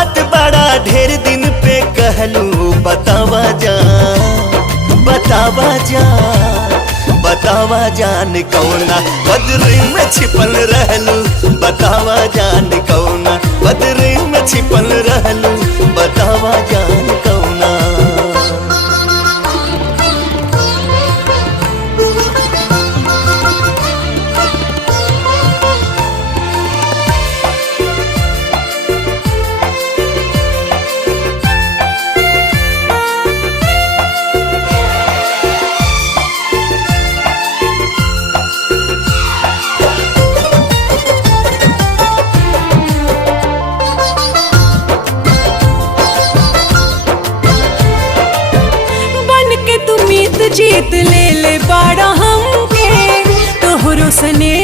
बात बड़ा ढेर दिन पे कहलू, बतावा जा बतावा जा बतावा जान कौना बदरी में छिपल रहलू, बतावा जान कौना बदरी में छिपल रहलू, बतावा जान कौना। जीत ले ले बाड़ा हमके तोहरो सने